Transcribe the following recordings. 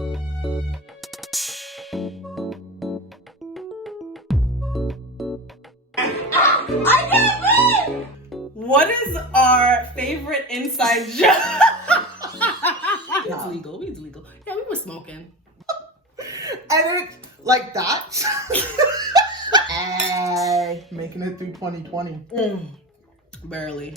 I can't breathe! What is our favorite inside joke? It's legal. Weed's legal. Yeah, we were smoking. And it's like that. Hey, making it through 2020. Barely.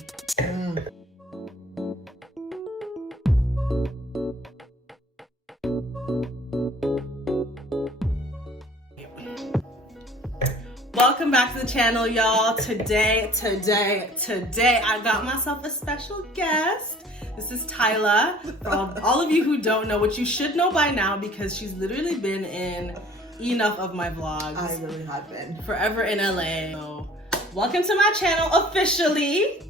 Welcome back to the channel, y'all. Today, I got myself a special guest. This is Teela. For all of you who don't know, which you should know by now because she's literally been in enough of my vlogs. I really have been. Forever in LA. So, welcome to my channel officially.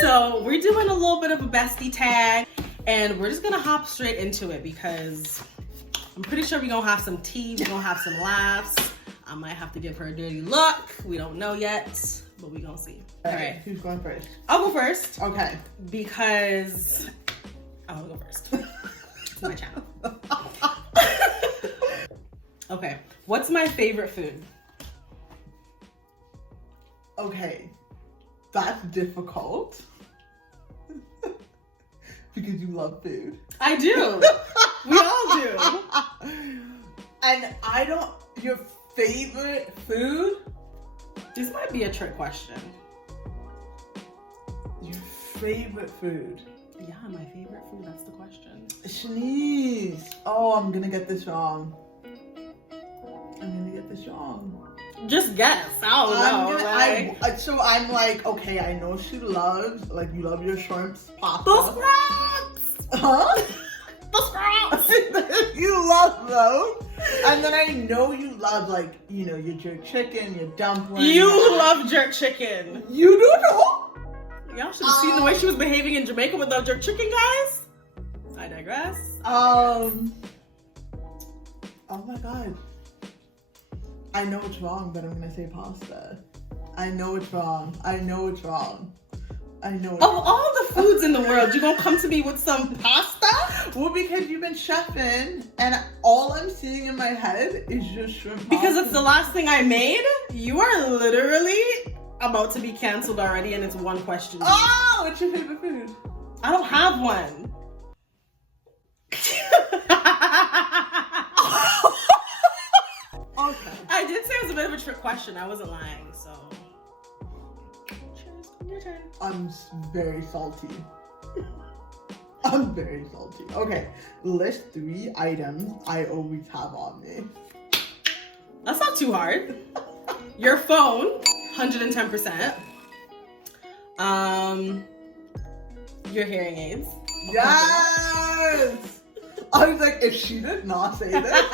So we're doing a little bit of a bestie tag and we're just gonna hop straight into it because I'm pretty sure we're gonna have some tea, we're gonna have some laughs. I might have to give her a dirty look. We don't know yet, but we're gonna see. All right. Who's going first? I'll go first. Okay. Because I wanna go first. It's my channel. Okay. What's my favorite food? Okay. That's difficult. Because you love food. I do. We all do. And I don't, your favorite food? This might be a trick question. Your favorite food? Yeah, my favorite food, that's the question. Shanice. Oh, I'm gonna get this wrong. Just guess. I don't know. So I'm like, okay, I know she loves, like, you love your shrimps, pasta. Those scraps! Huh? Those scraps! You love those. And then I know you love, like, you know, your jerk chicken, your dumplings. You love jerk chicken. You do know? Y'all should have seen the way she was behaving in Jamaica with the jerk chicken, guys. I digress. Oh my God. I know it's wrong, but I'm gonna say pasta. I know it's wrong. Of all the foods in the world, you gonna come to me with some pasta? Well, because you've been chefing, and all I'm seeing in my head is just shrimp pasta. Because it's the last thing I made. You are literally about to be canceled already, and it's one question. Oh, what's your favorite food? I don't have one. Okay. I did say it was a bit of a trick question. I wasn't lying, so. Cheers. Your turn. I'm very salty. I'm very salty. Okay, list 3 items I always have on me. That's not too hard. Your phone, 110%. Your hearing aids. Yes! I was like, if she did not say this,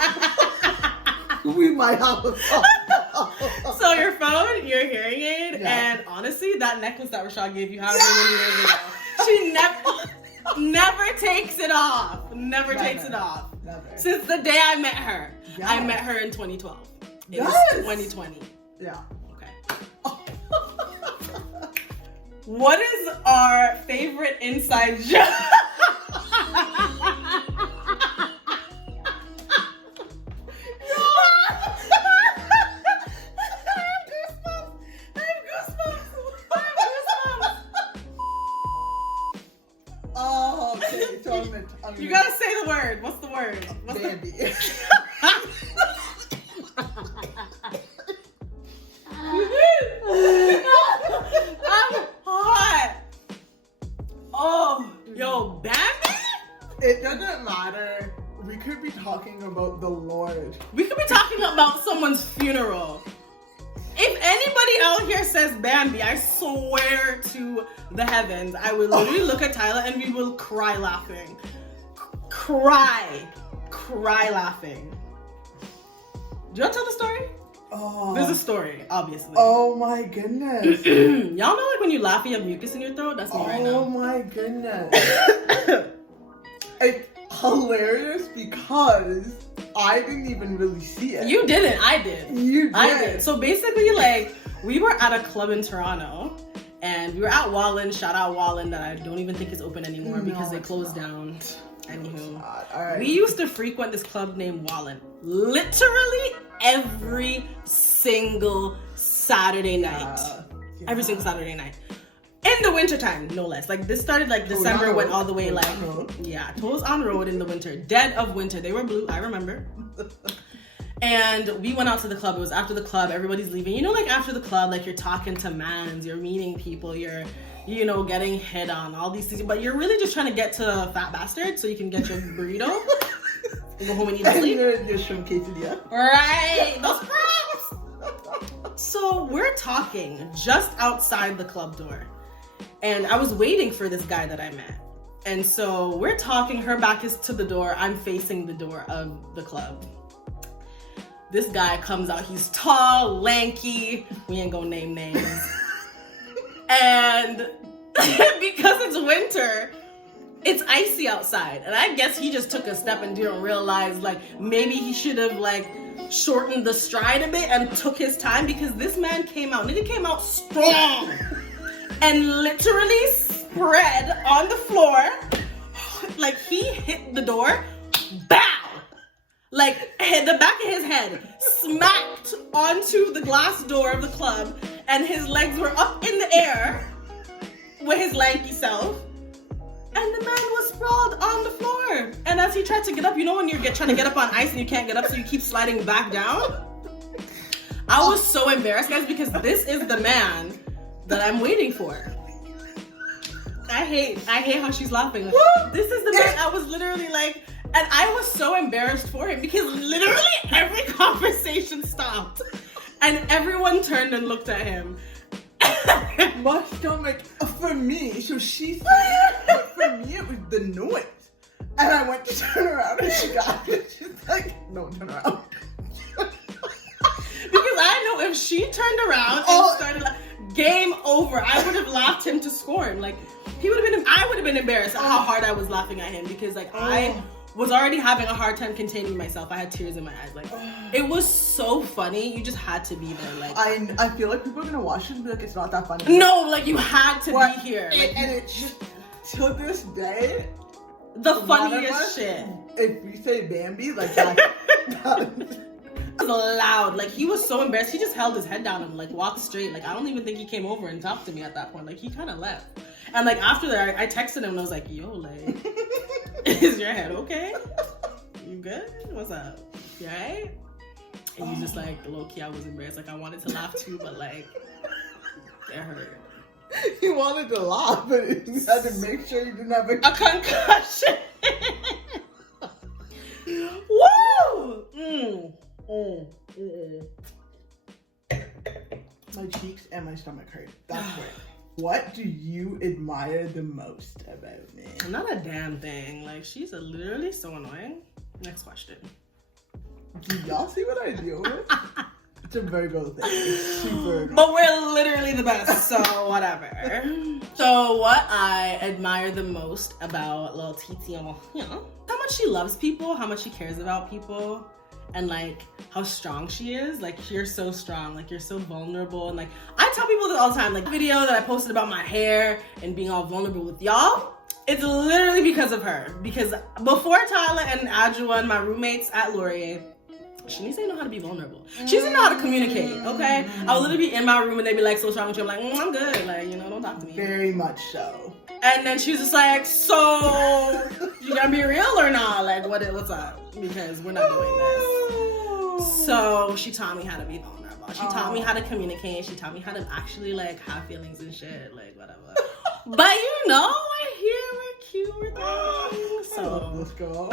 we might have a problem. So your phone, your hearing aid, yeah. and honestly, that necklace that Rashad gave you however many years ago, she never takes it off. Never takes it off. Never. Since the day I met her. Yeah. I met her in 2012. It was 2020. Yeah. Okay. What is our favorite inside joke? Oh, okay. So You gotta say the word. What's the word? Bambi. I'm hot. Oh, yo, Bambi? It doesn't matter. We could be talking about the Lord. We could be talking about someone's funeral. If anybody out here says Bambi, I swear to the heavens, I will literally look at Tyler and we will cry laughing. Cry laughing. Do you want to tell the story? Oh. There's a story, obviously. Oh my goodness. Y'all know like when you laugh you have mucus in your throat? That's me right now. Oh my goodness. It's hilarious because I didn't even really see it. You didn't, I did. You did. I did. So basically, like, we were at a club in Toronto and we were at Wallen, shout out Wallen, that I don't even think is open anymore because they closed down. Anywho, all right. We used to frequent this club named Wallen literally every single Saturday night. Every single Saturday night. In the wintertime, no less. Like, this started like December, went all the way like, Toes on Road in the winter. Dead of winter. They were blue, I remember. And we went out to the club. It was after the club. Everybody's leaving. You know, like after the club, like you're talking to mans, you're meeting people, you're, you know, getting hit on, all these things. But you're really just trying to get to Fat Bastard so you can get your burrito and go home and eat and sleep. Your shrimp quesadilla. Right. Those fries. So we're talking just outside the club door. And I was waiting for this guy that I met. And so we're talking. Her back is to the door. I'm facing the door of the club. This guy comes out. He's tall, lanky. We ain't gonna name names. And because it's winter, it's icy outside. And I guess he just took a step and didn't realize, like, maybe he should have, like, shortened the stride a bit and took his time, because this man came out. Nigga came out strong and literally spread on the floor. Like, he hit the door. Bow! Like, the back of his head smacked onto the glass door of the club, and his legs were up in the air with his lanky self, and the man was sprawled on the floor. And as he tried to get up, you know when you're trying to get up on ice and you can't get up, so you keep sliding back down? I was so embarrassed, guys, because this is the man that I'm waiting for. I hate how she's laughing. This is the man I was literally like, and I was so embarrassed for him because literally every conversation stopped and everyone turned and looked at him. My stomach, for me, so she said, but for me it was the noise. And I went to turn around and she got it. She's like, no, turn around. Because I know if she turned around and started like, game over, I would have laughed him to scorn. Like, I would have been embarrassed at how hard I was laughing at him, because like I was already having a hard time containing myself. I had tears in my eyes. Like, it was so funny. You just had to be there. Like, I feel like people are gonna watch this and be like, it's not that funny. No, like you had to be here. Like, and it's just, till this day, the funniest shit. If we say Bambi, like that was loud. Like, he was so embarrassed. He just held his head down and like walked straight. Like, I don't even think he came over and talked to me at that point. Like, he kind of left. And like after that, I texted him and I was like, yo, like, is your head okay? You good? What's up? You alright? And he's just like, low key, I was embarrassed. Like, I wanted to laugh too, but like, it hurt. He wanted to laugh, but he had to make sure he didn't have a concussion. Woo! My cheeks and my stomach hurt. That's great. What do you admire the most about me? Not a damn thing. Like, she's literally so annoying. Next question. Do y'all see what I deal with? It's a Virgo thing. It's super annoying. But we're literally the best, so whatever. So what I admire the most about little TyTy, you know, how much she loves people, how much she cares about people, and like how strong she is. Like, you're so strong, like you're so vulnerable. And like, I tell people this all the time, like the video that I posted about my hair and being all vulnerable with y'all, it's literally because of her. Because before Tyla and Adjuan, my roommates at Laurier, she didn't know how to be vulnerable. She doesn't know how to communicate, okay? I would literally be in my room and they'd be like, so strong with you. I'm like, I'm good. Like, you know, don't talk to me. Very much so. And then she was just like, so you gonna be real or not? Like, what's up? Because we're not doing this. So she taught me how to be vulnerable. She taught me how to communicate. She taught me how to actually like have feelings and shit, like whatever. But you know, we're here, we're cute, we're things. So let's go.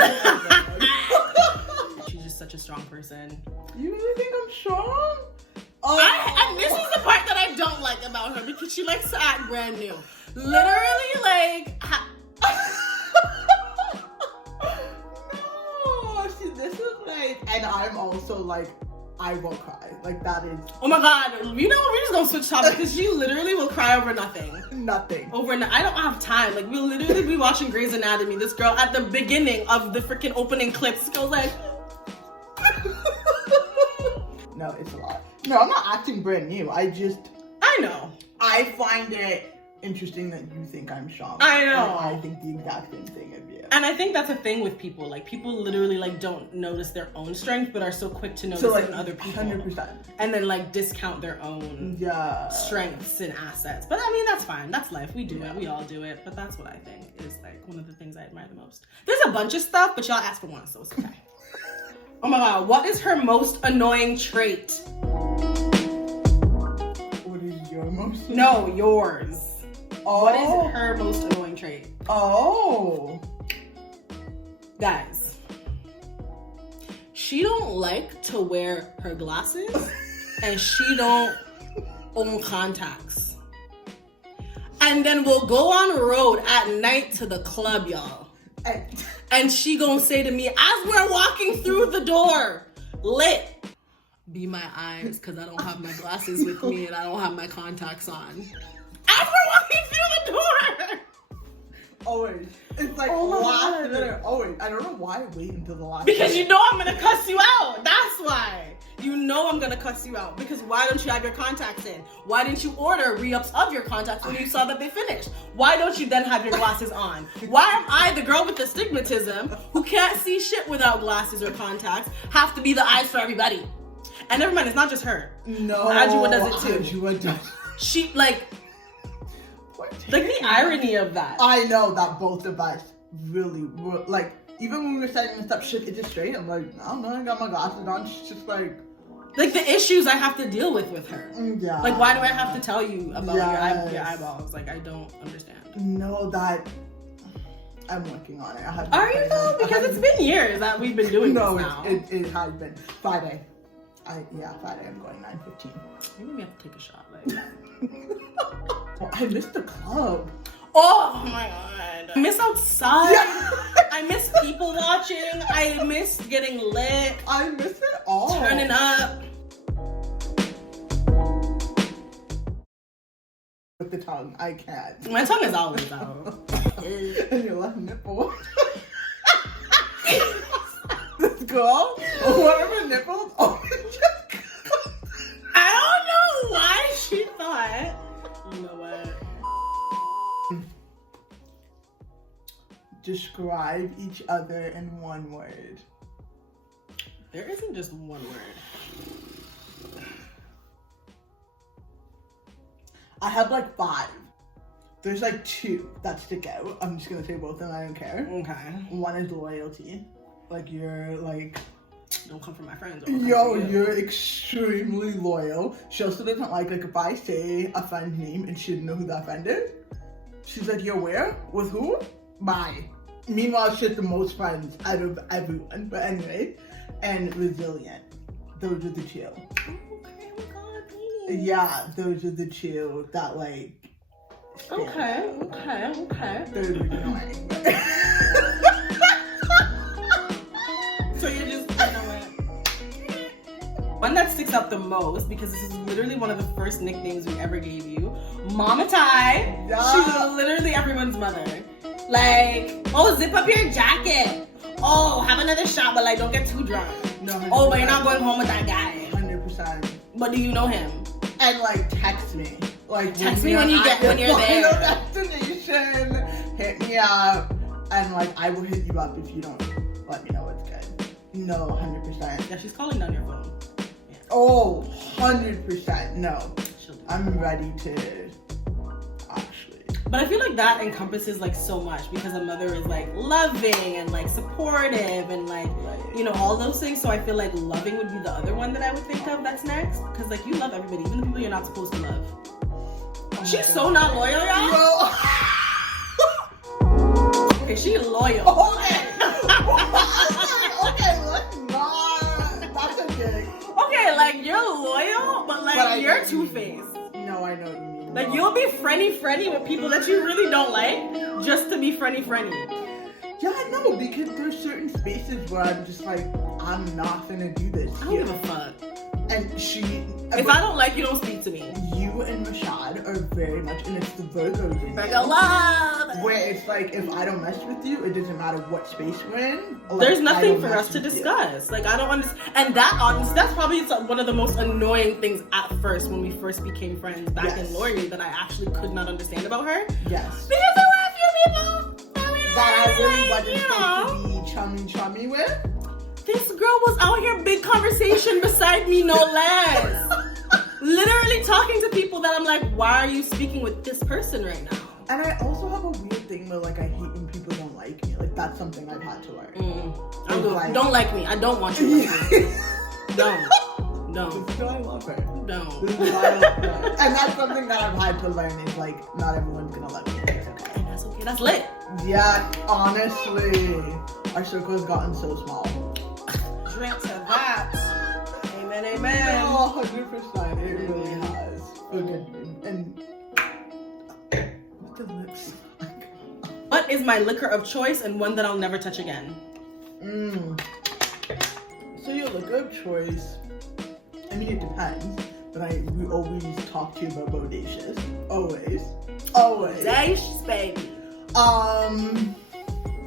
She's just such a strong person. You really think I'm strong? And this is the part that I don't like about her, because she likes to act brand new. Literally, like. No, see, this is like, and I'm also like, I will cry. Like, that is. Oh my god, you know what? We're just gonna switch topics, because she literally will cry over nothing. Nothing. I don't have time. Like, we'll literally be watching Grey's Anatomy. This girl at the beginning of the freaking opening clips goes like. No, it's a lot. No, I'm not acting brand new. I know. I find it interesting that you think I'm shocked. I know. I think the exact same thing of you. And I think that's a thing with people. Like, people literally, like, don't notice their own strength, but are so quick to notice it in other people. 100%. And then, like, discount their own strengths and assets. But, I mean, that's fine. That's life. We do it. We all do it. But that's what I think is, like, one of the things I admire the most. There's a bunch of stuff, but y'all asked for one, so it's okay. Oh, my God. What is her most annoying trait? What is your most? No, yours. Oh. What is her most annoying trait? Oh. Guys, she don't like to wear her glasses and she don't own contacts. And then we'll go on the road at night to the club, y'all. And she gonna say to me, as we're walking through the door, lit, be my eyes, because I don't have my glasses with me and I don't have my contacts on. As we're walking through the door! Always. It's like last minute. Always. I don't know why I wait until the last Because minute. you know I'm gonna cuss you out. That's why. You know I'm gonna cuss you out. Because why don't you have your contacts in? Why didn't you order re-ups of your contacts when you saw that they finished? Why don't you then have your glasses on? Why am I, the girl with the stigmatism, who can't see shit without glasses or contacts, have to be the eyes for everybody? And never mind, it's not just her. No. Ajua does it too. Ajua does. She, like the irony of that. I know that both of us really were, like, even when we were setting this up, shit, it's just straight. I'm like, I don't know, I got my glasses on. She's just like the issues I have to deal with her. Yeah. Like, why do I have to tell you about your eyeballs? Like, I don't understand. No, that I'm working on it. Are you though? Because it's been years that we've been doing this now. It has been. Friday. Friday I'm going 9:15. Maybe we have to take a shot, like. Oh, I missed the club. Oh my God. I miss outside. Yeah. I miss people watching. I miss getting lit. I miss it all. Turning up. With the tongue, I can't. My tongue is always out. And your left nipple. This girl, one of her nipples, I don't know why she thought. You know what? Describe each other in one word. There isn't just one word. I have like 5. There's like 2 that stick out. I'm just gonna say both of them, I don't care. Okay. One is loyalty. Like, you're like, don't come from my friends. You're extremely loyal. She also doesn't like if I say a friend's name and she didn't know who that friend is. She's like, you're where? With who? Bye. Meanwhile, she has the most friends out of everyone. But anyway, and resilient. Those are the 2. Okay, oh God, please. Yeah, those are the 2 that like. Okay. They're really annoying. So you're just, you know what? One that sticks out the most, because this is literally one of the first nicknames we ever gave you. Mama Ty. Yeah. She's literally everyone's mother. Like, oh, zip up your jacket. Oh, have another shot, but like, don't get too drunk. No, 100%. Oh, but you're not going home with that guy. 100%. But do you know him? And like, text me. Like, text me when you're there. Destination. Hit me up, and like, I will hit you up if you don't let me know what's good. No, 100%. Yeah, she's calling down your phone. Yeah. Oh, 100%. No, She'll do I'm ready to actually. But I feel like that encompasses like so much, because a mother is like loving and like supportive and like, you know, all those things. So I feel like loving would be the other one that I would think of that's next. Because like, you love everybody, even the people you're not supposed to love. Oh, she's so not loyal, y'all. Okay, she's loyal. Okay. Okay, let's not. That's a dig. Okay, like, you're loyal, but like, you're two-faced. No, I know what you mean. Like, you'll be friendly with people that you really don't like, just to be friendly. Yeah, no, because there's certain spaces where I'm just like, I'm not gonna do this. I don't give a fuck. And she. If I don't like you, don't speak to me. You you and Rashad are very much, and it's the Virgos in Virgo you, love. where it's like, if I don't mess with you, it doesn't matter what space we're in. Like, There's I nothing don't for mess us to with you. discuss. Like, I don't understand. And that's probably one of the most annoying things at first when we first became friends back in Laurier that I actually could not understand about her. Yes. Because there were a few people That I really wasn't you know, supposed to be chummy with. this girl was out here big conversation beside me, no less. Literally talking to people that I'm like, why are you speaking with this person right now? And I also have a weird thing where, like, I hate when people don't like me. Like, that's something I've had to learn. Don't like me. I don't want you to like me. Don't. This is why I love her. Don't. This is why I love her. And that's something that I've had to learn is, like, not everyone's gonna love me. And that's okay. That's lit. Yeah, honestly. Our circle has gotten so small. Drinks and vibes. Amen, amen. Oh, 100%. It really has. Okay. And what the lips? What is my liquor of choice and one that I'll never touch again? So your liquor of choice, I mean, it depends, but we always talk to you about bodacious. Always. Dash, baby.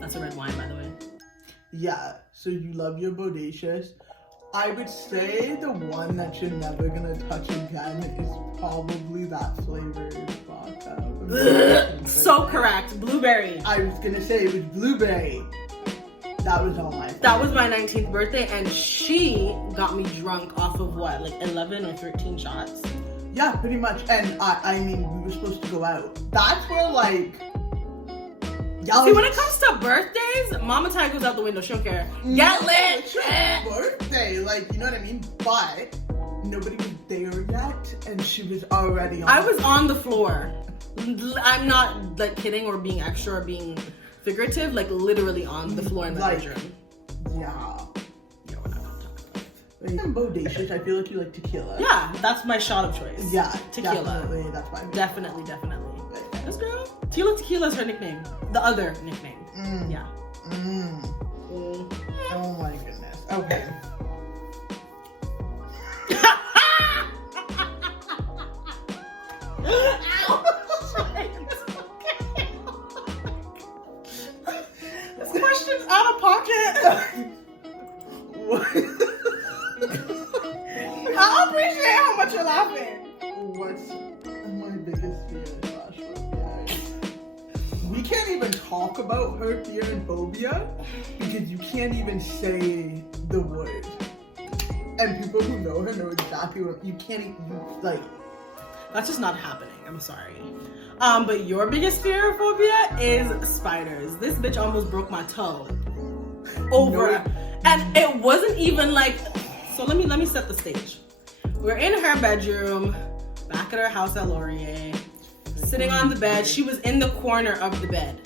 That's a red wine, by the way. Yeah, so you love your bodacious. I would say the one that you're never gonna touch again is probably that flavored vodka. So correct. Blueberry. I was gonna say it was blueberry. That was all my favorite. That was my 19th birthday, and she got me drunk off of what, like 11 or 13 shots? Yeah, pretty much. And I mean, we were supposed to go out. That's where, like, y'all. See, when it comes to birthdays, Mama Ty goes out the window. She don't care. Get lit. It's your birthday, like, you know what I mean? But nobody was there yet, and she was already on. I was on the floor. I'm not like kidding or being extra or being figurative. Like literally on the floor in my bedroom. Yeah. Yeah, we're not gonna talk about it. And bodacious, I feel like you like tequila. Yeah, that's my shot of choice. Yeah, Tequila. Definitely, that's fine. Definitely. This girl, Teela Tequila is her nickname. The other nickname. Yeah. Oh my goodness. Okay. This question's out of pocket. What? I appreciate how much you're laughing. What's my biggest fear / phobia? We can't even talk about her fear and phobia because you can't even say the word. And people who know her know exactly what you can't even, like. That's just not happening. I'm sorry. But your biggest fear or phobia is spiders. This bitch almost broke my toe over, and it wasn't even like. So let me set the stage. We're in her bedroom, back at her house at Laurier, sitting on the bed. She was in the corner of the bed,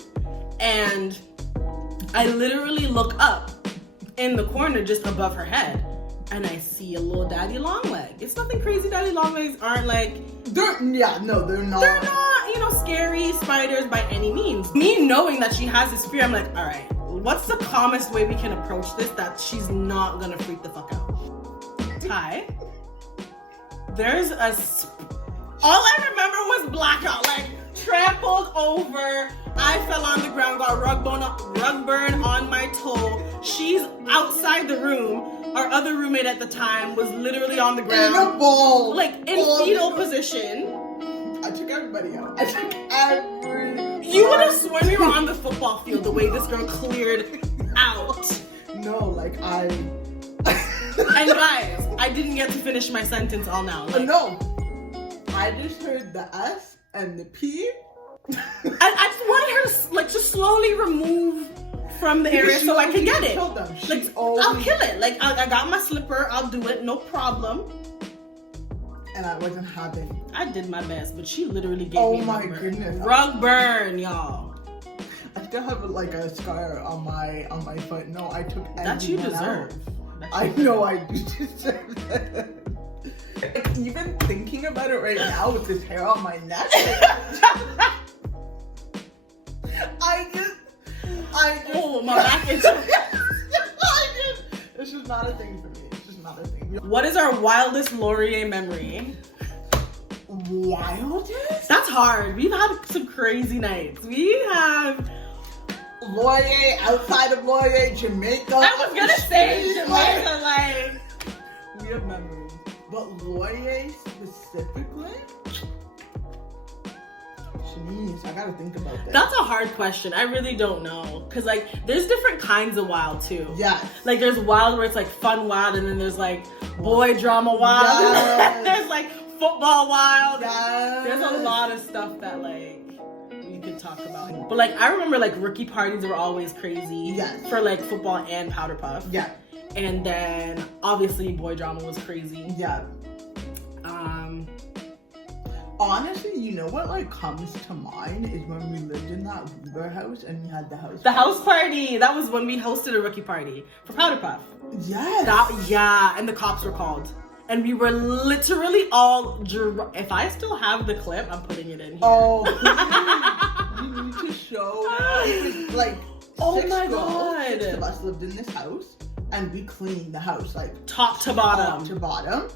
and I literally look up in the corner just above her head, and I see a little daddy long leg. It's nothing crazy. Daddy long legs aren't like. They're not. They're not, scary spiders by any means. Me knowing that she has this fear, I'm like, all right, what's the calmest way we can approach this that she's not gonna freak the fuck out? Ty, there's all I remember was blackout, like trampled over. I fell on the ground, got rug burn on my toe. She's outside the room. Our other roommate at the time was literally on the ground. In a ball. Like in fetal position. I took everybody out. I took everybody. You would have sworn we were on the football field the way this girl cleared out. No, like And guys, I didn't get to finish my sentence all now. Like, no. I just heard the S and the P. I just wanted her to like just slowly remove from the area so I could get it. Like I'll kill it. Like I got my slipper. I'll do it. No problem. And I wasn't having. I did my best, but she literally gave me. Oh my goodness. Rug burn, y'all. I still have like a scar on my foot. No, I took everyone that you deserve. I know I do deserve that. Like, even thinking about it right now with this hair on my neck. I just. Oh, my back is. It's just not a thing for me. It's just not a thing. What is our wildest Laurier memory? wildest? That's hard. We've had some crazy nights. We have Laurier, outside of Laurier, Jamaica. I was gonna say Jamaica, like we have memories. But Laurier specifically? Shanice, I gotta think about that. that's a hard question. I really don't know. Cause like there's different kinds of wild too. Yes. Like there's wild where it's like fun wild, and then there's like boy drama wild. Yes. There's like football wild. Yes. There's a lot of stuff that like we could talk about. But like I remember like rookie parties were always crazy. Yes. For like football and powder puff. Yeah. And then obviously boy drama was crazy. Yeah. Honestly, you know what like comes to mind is when we lived in that Weaver house and we had the house. The house party. That was when we hosted a rookie party for powder puff. Yes. Yeah, and the cops were called. And we were literally all if I still have the clip, I'm putting it in here. Oh, you need to show. It was like Oh six my girls, God. 6 of us lived in this house, and we cleaned the house like Top to bottom. top to bottom.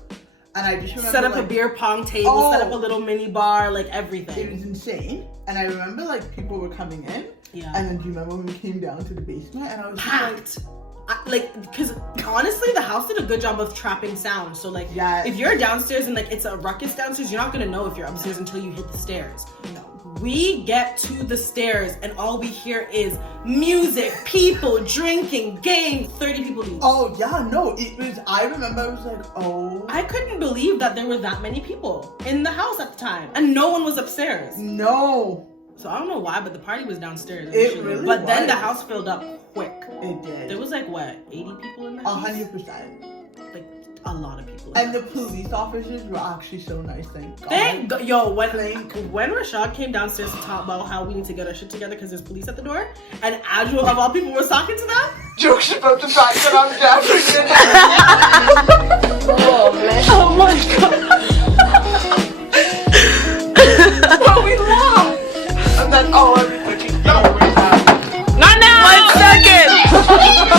And I just remember Set up like, a beer pong table, Oh. set up a little mini bar, like it everything. was insane. And I remember like people were coming in. Yeah. And then do you remember when we came down to the basement and I was just like, Packed. Because honestly, the house did a good job of trapping sound. So like, Yes. if you're downstairs and like it's a ruckus downstairs, you're not gonna know if you're upstairs until you hit the stairs. no. We get to the stairs and all we hear is music, people drinking, games, 30 people leave. Oh yeah, no, it was, I remember I was like, oh. I couldn't believe that there were that many people in the house at the time, and no one was upstairs. No. So I don't know why, but the party was downstairs. It initially. really But then the was. house filled up quick. It did. There was like what, 80 people in the house? 100%. Like a lot of people. And the police officers were actually so nice, thank God. Thank God. Yo, when Rashad came downstairs to talk about how we need to get our shit together because there's police at the door, and Adjua of all people was talking to them. Jokes about the fact that I'm deaf. Oh man. Oh my God. But we laughed. And then, oh, everybody. No, Not now. 1 second.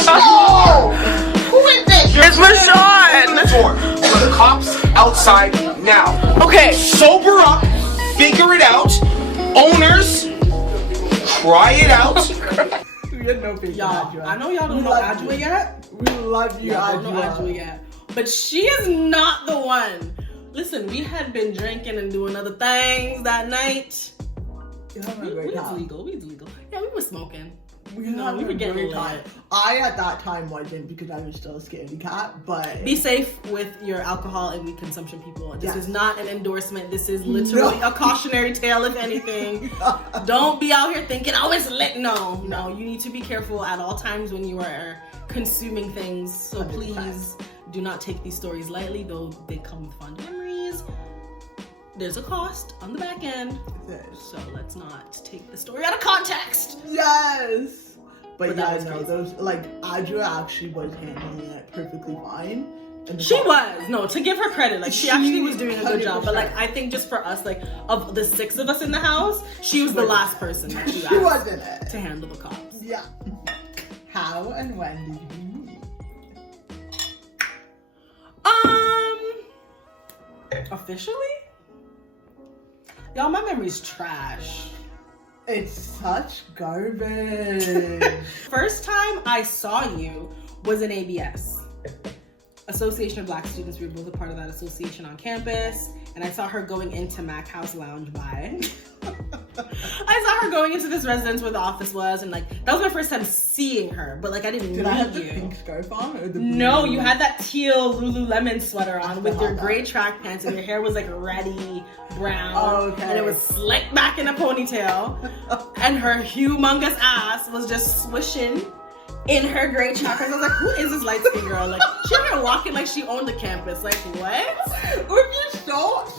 no! Who is this? It's Rashad. Door for the cops outside now. Okay. Sober up, figure it out. Owners, try it out. We had no faith in Y'all, Adjua. I know y'all don't We know love Adjua you. yet. We love you, Y'all don't know Adjua. Adjua yet. But she is not the one. Listen, we had been drinking and doing other things that night. You're having a We great was time. legal. We was legal. Yeah, we were smoking. We No, had we were a getting great lit. time. I at that time wasn't because I was still a scaredy cat, but Be safe with your alcohol and weed consumption, people. This Yes. is not an endorsement. This is literally No. a cautionary tale, if anything. Don't be out here thinking, oh, it's lit. No, you need to be careful at all times when you are consuming things. So 100%. please do not take these stories lightly, though they come with fond memories. There's a cost on the back end. So let's not take the story out of context. Yes. But that yeah, was no, crazy. those like Adjua actually was handling it perfectly fine. And the She cops- was. No, to give her credit, like she She actually was doing a good job. But 100%. like I think just for us, like of the 6 of us in the house, she was the last person that you She asked wasn't it. to handle the cops. Yeah. How and when did you meet? Officially? Y'all, my memory's trash. It's such garbage. First time I saw you was in ABS. Association of Black Students. We were both a part of that association on campus. And I saw her going into Mac House Lounge by. I saw her going into this residence where the office was, and like that was my first time seeing her. But like I didn't Did know I have the you. pink scarf on or the No, blue? you had that teal Lululemon sweater on with your Uh-huh. gray track pants, and your hair was like reddy brown. Oh, okay. And it was slicked back in a ponytail. And her humongous ass was just swishing in her gray track pants. I was like, who is this light skinned girl? Like, she had her walking like she owned the campus. Like, what?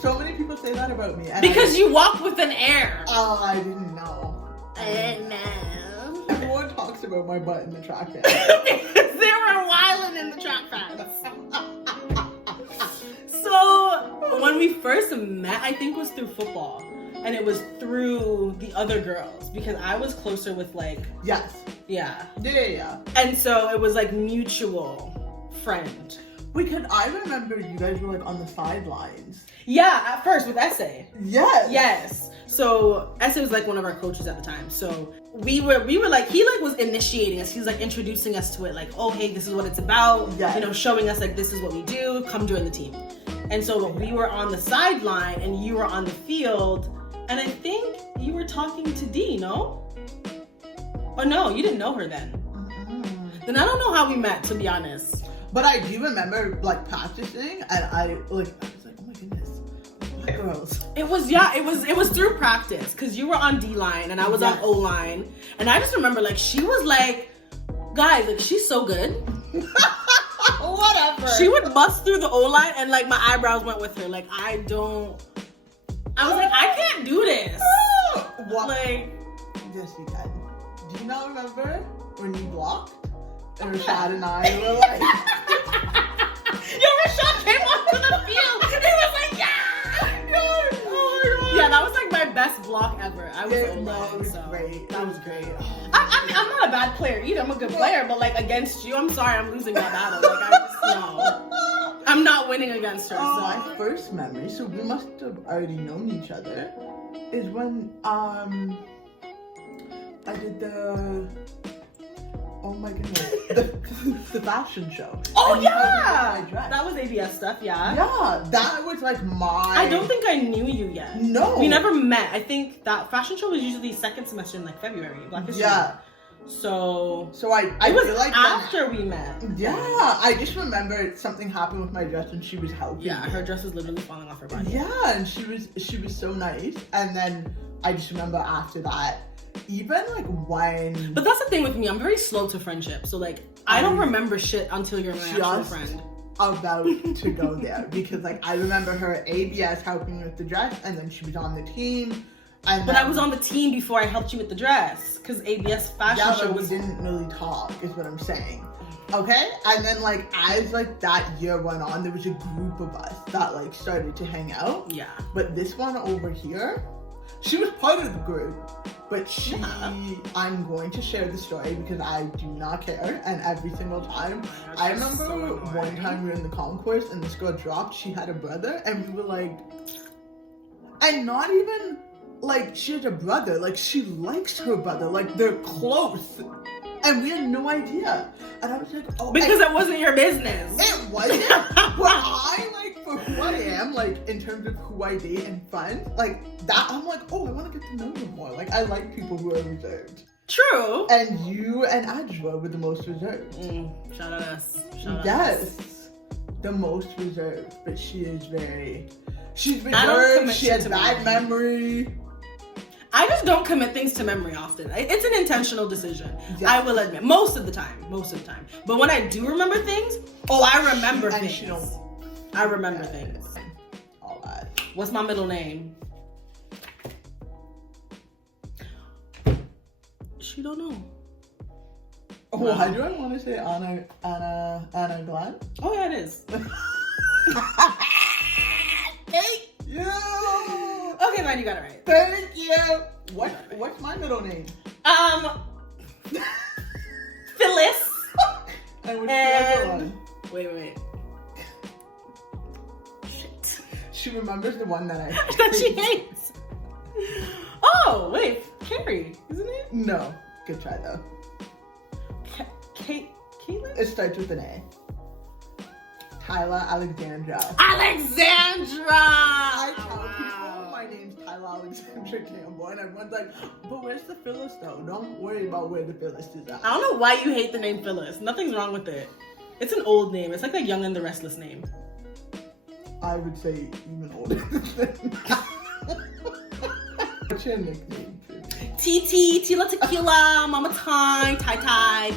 So many people say that about me. And Because you walk with an air. Oh, I didn't know. I didn't know. Everyone talks about my butt in the track pants. Because they were wilding in the track pants. So when we first met, I think was through football, and it was through the other girls because I was closer with like Yes. yeah, Yeah. and so it was like mutual friend. Because I remember you guys were like on the sidelines. Yeah, at first with Essay. Yes. Yes. So Essay was like one of our coaches at the time. So we were like, he like was initiating us. He was like introducing us to it. Like, oh, hey, this is what it's about. Yes. You know, showing us like, this is what we do. Come join the team. And so we were on the sideline and you were on the field. And I think you were talking to Dee, no? Oh no, you didn't know her then. Then I don't know how we met, to be honest. But I do remember like practicing, and I was like, oh my goodness, black girls. It was through practice, because you were on D line and I was on O line, and I just remember like she was like, guys, like she's so good. Whatever. She would bust through the O line, and like my eyebrows went with her. Like I was like, I can't do this. What? Like, yes, you can. Do you not remember when you blocked? And Rashad and I were like, yo, Rashad came onto the field. He was like, yeah! Oh my god. Yeah, that was like my best block ever. I was great. That was great. I mean, I'm not a bad player either. I'm a good player, but like against you, I'm sorry, I'm losing that battle. Like I just know. I'm not winning against her. So. My first memory, so we must have already known each other, is when I did the oh my goodness, the fashion show. Oh and yeah, that was ABS stuff. Yeah. Yeah, that was like my. I don't think I knew you yet. No, we never met. I think that fashion show was usually second semester in like February. Black History. Yeah. So I it was feel like after we met. Yeah, I just remember something happened with my dress and she was helping. Yeah, me. her dress was literally falling off her body. Yeah, and she was so nice. And then I just remember after that, even like when. But that's the thing with me. I'm very slow to friendship. So like I don't remember shit until you're my actual friend. About to go there because like I remember her at ABS helping me with the dress, and then she was on the team. But I was on the team before I helped you with the dress, because ABS fashion show was. We didn't really talk, is what I'm saying. Okay, and then like as like that year went on, there was a group of us that like started to hang out. Yeah. But this one over here, she was part of the group, but she. Yeah. I'm going to share the story because I do not care, and every single time. Oh God, I remember one time we were in the concourse and this girl dropped. She had a brother, and we were like, and not even. Like, she has a brother, like, she likes her brother, like, they're close, and we had no idea, and I was like, oh. Because it wasn't your business. It wasn't, but I, like, for who I am, like, in terms of who I date and friends, like, that, I'm like, oh, I want to get to know them more, like, I like people who are reserved. True. And you and Adjua were the most reserved. Shout out us. Yes, the most reserved, but she's reserved, she has bad memory. I just don't commit things to memory often. It's an intentional decision. Yes. I will admit. Most of the time. But when I do remember things, I remember things. I remember things. All that. What's my middle name? She don't know. Why do I want to say Anna Glenn? Oh yeah, it is. Thank you. Okay, man, you got it right. Thank you. What's my middle name? Phyllis. And what's the other one? Wait. Shit. She remembers the one that I that she hates. Oh, wait. Carrie, isn't it? No. Good try, though. Caitlin? It starts with an A. Tyla Alexandra. I tell people my name's Tyla Alexandra Campbell, and everyone's like, but where's the Phyllis though? Don't worry about where the Phyllis is at. I don't know why you hate the name Phyllis. Nothing's wrong with it. It's an old name. It's like a Young and the Restless name. I would say even older than that. What's your nickname? Teela Tequila, Mama TyTy.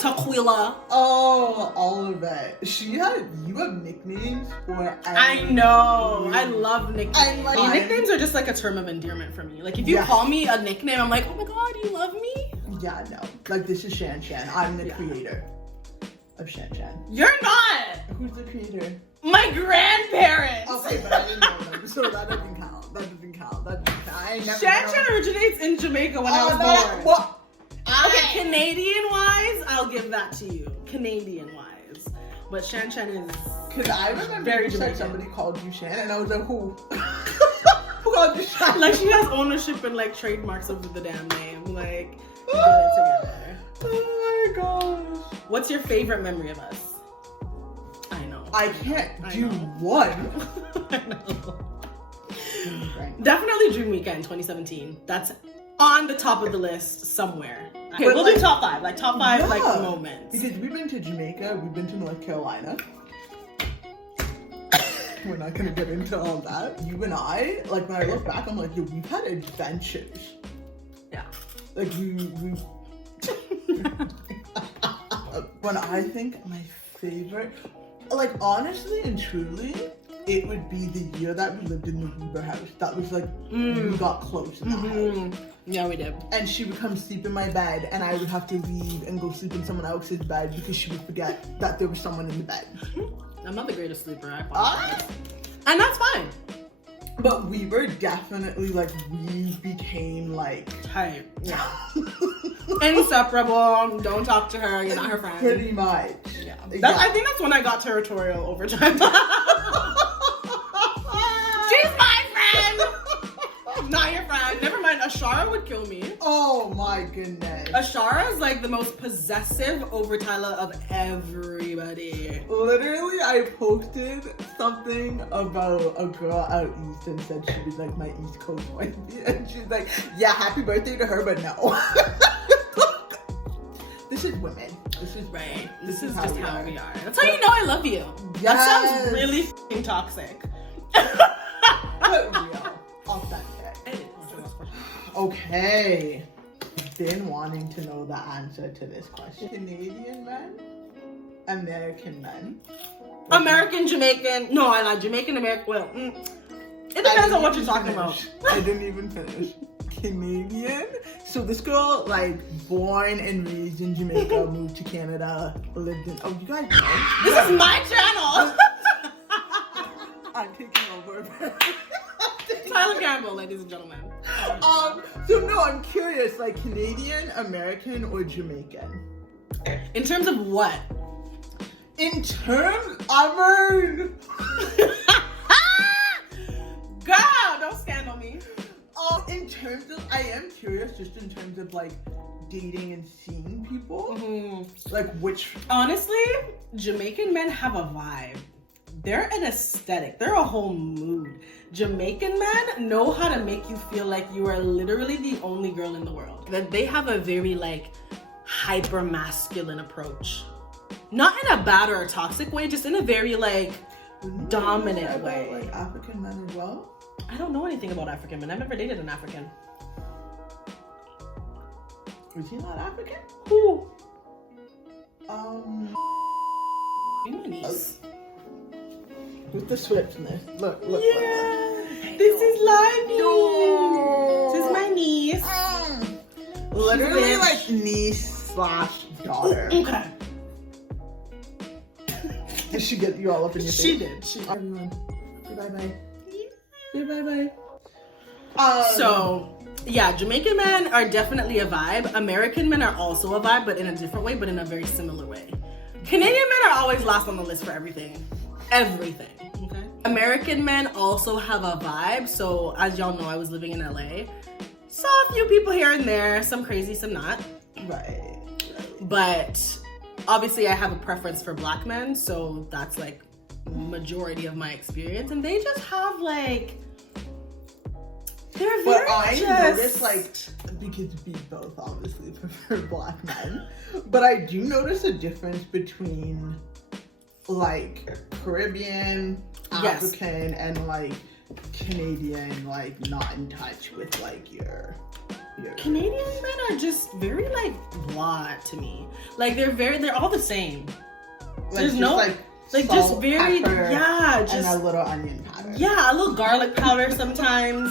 Tequila. Oh, all of that. You have nicknames for I know. I love nicknames. Nicknames are just like a term of endearment for me. Like if you call me a nickname, I'm like, oh my god, you love me? Yeah, no. Like this is Shan Shan. I'm the creator of Shan Shan. You're not! Who's the creator? My grandparents! Okay, but I didn't know them, so that doesn't count. Shan Shan originates in Jamaica when I was born. What? Okay, Canadian-wise, I'll give that to you. Canadian-wise. anyways. But Shan is Because I remember very you said Jamaican. somebody called you Shan, and I was like, who? Who called you Shan? Like, she has ownership and like trademarks over the damn name. Like, get it together. Oh my gosh. What's your favorite memory of us? I know. I can't I do know. one. I know. Definitely Dream Weekend 2017. That's on the top of the list somewhere. Okay, But we'll like- do top 5. Like top 5 like Yeah. moments. Because we've been to Jamaica, we've been to North Carolina. We're not gonna get into all that. You and I, like when I look back, I'm like, yo, we've had adventures. Yeah. Like we when I think my favorite, like honestly and truly, it would be the year that we lived in the Weber house. That was like we got close in that house. Yeah, we did. And she would come sleep in my bed, and I would have to leave and go sleep in someone else's bed because she would forget that there was someone in the bed. I'm not the greatest sleeper, I Ah. apologize. And that's fine. But we were definitely like, we became like Tight. Yeah. Inseparable. Don't talk to her. You're not her friend. pretty much. Yeah. Yeah. I think that's when I got territorial over time. She's my friend. Not your friend. Never mind. Ashara would kill me. Oh my goodness. Ashara is like the most possessive over Tyla of everybody. Literally, I posted something about a girl out east and said she was like my East Coast wifey, and she's like, yeah, happy birthday to her, but no. This is women. This is Right. This This is is how just we how are. we are. That's how you know I love you. That Yes. sounds really f***ing toxic. But real, authentic. Okay. Been wanting to know the answer to this question. Canadian men, American men. American, Jamaican. No, I lied. Jamaican, American. Well, it depends on what you're talking about. I didn't even finish. Canadian. So this girl, like, born and raised in Jamaica, moved to Canada, lived in. Oh, you guys know. This is my channel. I'm taking over. Tyler Campbell, ladies and gentlemen. So no, I'm curious, like Canadian, American, or Jamaican? In terms of what? In terms, I mean, Girl, don't scandal me. in terms of, I am curious, just in terms of like dating and seeing people, like which. Honestly, Jamaican men have a vibe. They're an aesthetic. They're a whole mood. Jamaican men know how to make you feel like you are literally the only girl in the world. That they have a very like hyper masculine approach. Not in a bad or a toxic way, just in a very like dominant About, way. like African men as well. I don't know anything about African men. I've never dated an African. Is he not African? Who? Be my niece. With the swiftness. Look. Yeah. This is Lively. No. This is my niece. Literally She's a bitch. like niece / daughter. Okay. Did she get you all up in your face? She did. Everyone. Say bye-bye. Say bye-bye. So, yeah, Jamaican men are definitely a vibe. American men are also a vibe, but in a different way, but in a very similar way. Canadian men are always last on the list for everything. Everything. Okay. American men also have a vibe. So, as y'all know, I was living in LA. Saw a few people here and there, some crazy, some not. Right. But obviously, I have a preference for black men, so that's like majority of my experience. And they just have like, they're very But I just... noticed, like, because we both obviously prefer black men, but I do notice a difference between, like, Caribbean, Yes. African, and, like, Canadian, like, not in touch with, like, your Canadian men are just very like blah to me. Like they're all the same. like, There's just, no like just salt, very pepper, and just a little onion powder. yeah, a little garlic powder sometimes.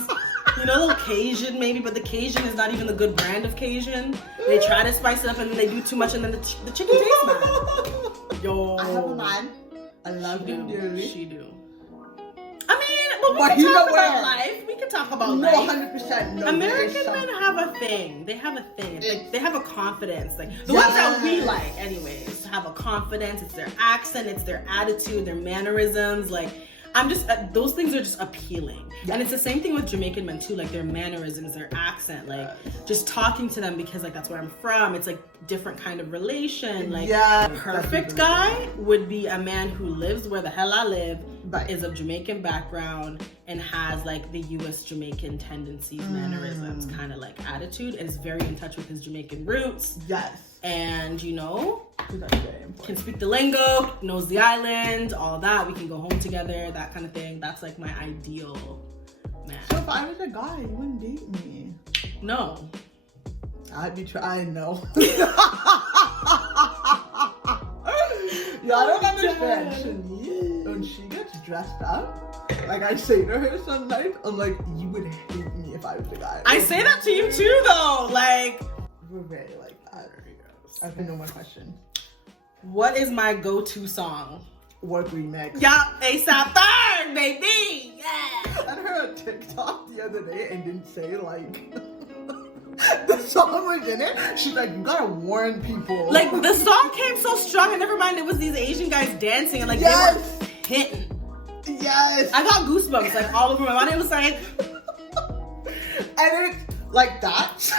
You know, a little Cajun maybe, but the Cajun is not even the good brand of Cajun. They try to spice it up and then they do too much and then the chicken tastes bad. Yo, I have a man. I love she him do. dearly. She do. I mean, but we But can he's talk about aware. life. We can talk about No, life. 100%. No, American men have a thing. They have a thing. It's like they have a confidence. Like the ones that we Yes. like, anyways, have a a confidence, it's their accent, it's their attitude, their mannerisms. Like, I'm just, those things are just appealing. Yeah. And it's the same thing with Jamaican men too, like their mannerisms, their accent, like just talking to them because like that's where I'm from. It's like different kind of relation. Like, perfect guy would be a man who lives where the hell I live, is of Jamaican background, and has like the US Jamaican tendencies, mannerisms, kind of like attitude, and is very in touch with his Jamaican roots. Yes. And you know, can speak the lingo, knows the island, all that. We can go home together, that kind of thing. That's like my ideal man. So if I was a guy, you wouldn't date me? No. I'd be trying, no. Yeah, I don't understand. Shanice, when she gets dressed up, like I say to her some nights, I'm like, you would hate me if I was a guy. I say that to you too, though. Like, we're very like that. Okay, no more questions. What is my go-to song? Work remix. Yup, ASAP Third, baby. Yeah. I heard a TikTok the other day and didn't say like the song was in it. She's like, you gotta warn people. Like the song came so strong, and never mind, it was these Asian guys dancing and like they were hitting. Yes. I got goosebumps like all over my body. It was like, and it's like that.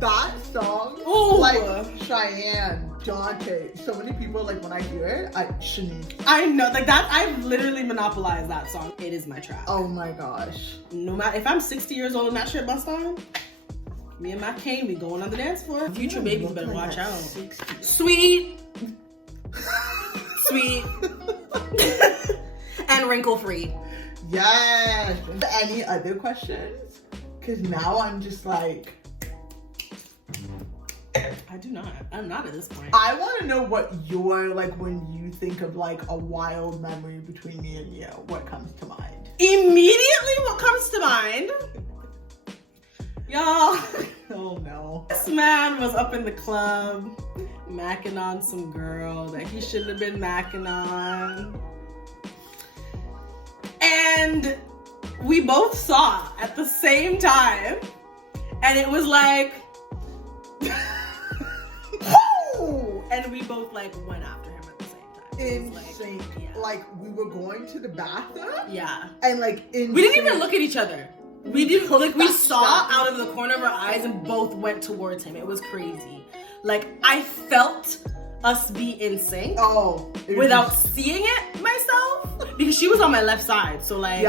That song, ooh. Like Cheyenne, Dante, so many people, like when I hear it, Shanice. I know, like that, I've literally monopolized that song. It is my track. Oh my gosh. No matter, if I'm 60 years old and that shit bust on, me and my cane, we going on the dance floor. Future babies better watch out. 60. Sweet. Sweet. And wrinkle free. Yes. Any other questions? Because now I'm just like, I do not. I'm not at this point. I want to know what you're like when you think of like a wild memory between me and you. What comes to mind? Immediately, what comes to mind? Y'all. Oh no. This man was up in the club, macking on some girl that he shouldn't have been macking on. And we both saw at the same time. And it was like, and we both like went after him at the same time. Insane. Like, yeah. Like we were going to the bathroom. Yeah. And like insane. We didn't even look at each other. We didn't, like, we saw out of the corner of our eyes and both went towards him. It was crazy. Like, I felt us be in sync. Oh. Without seeing it myself. Because she was on my left side. So, like,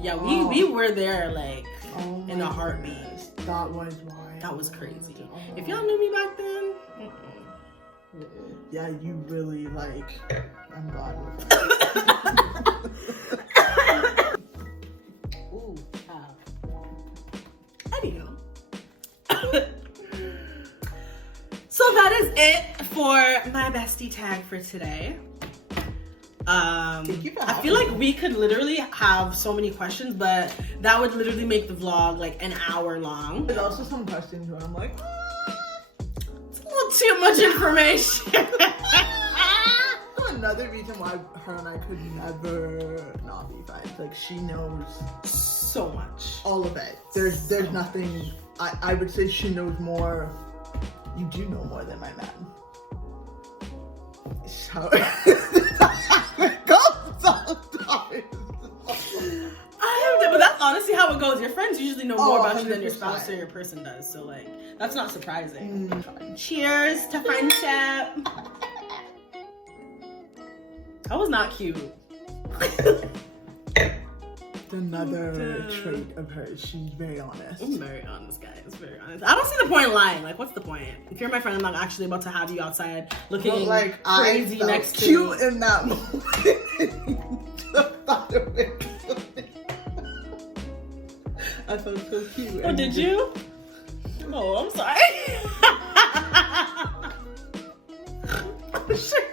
yeah, we were there, like, in a heartbeat. That was wild. That was crazy. If y'all knew me back then, yeah, you really, like, I'm glad with that. Ooh, anywho. So that is it for my bestie tag for today. Thank you for I feel like we could literally have so many questions, but that would literally make the vlog like an hour long. There's also some questions where I'm like, it's a little too much information. Another reason why her and I could never not be friends. Like she knows so much. All of it. There's nothing. I would say she knows more. You do know more than my man. So it goes sometimes. But that's honestly how it goes. Your friends usually know more about you than your 100%. spouse or your person does. So like, that's not surprising. Mm. Cheers to friendship. That was not cute. Another trait of hers. She's very honest. I'm very honest, guys. Very honest. I don't see the point in lying. Like, what's the point? If you're my friend, I'm not actually about to have you outside looking like crazy I next to cute me. in that moment. I felt so cute. Oh, did you? Oh, I'm sorry. Shit.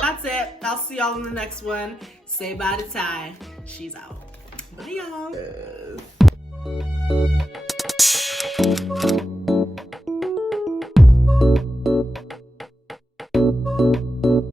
That's it. I'll see y'all in the next one. Say bye to Ty. She's out. Bye, y'all. Yes.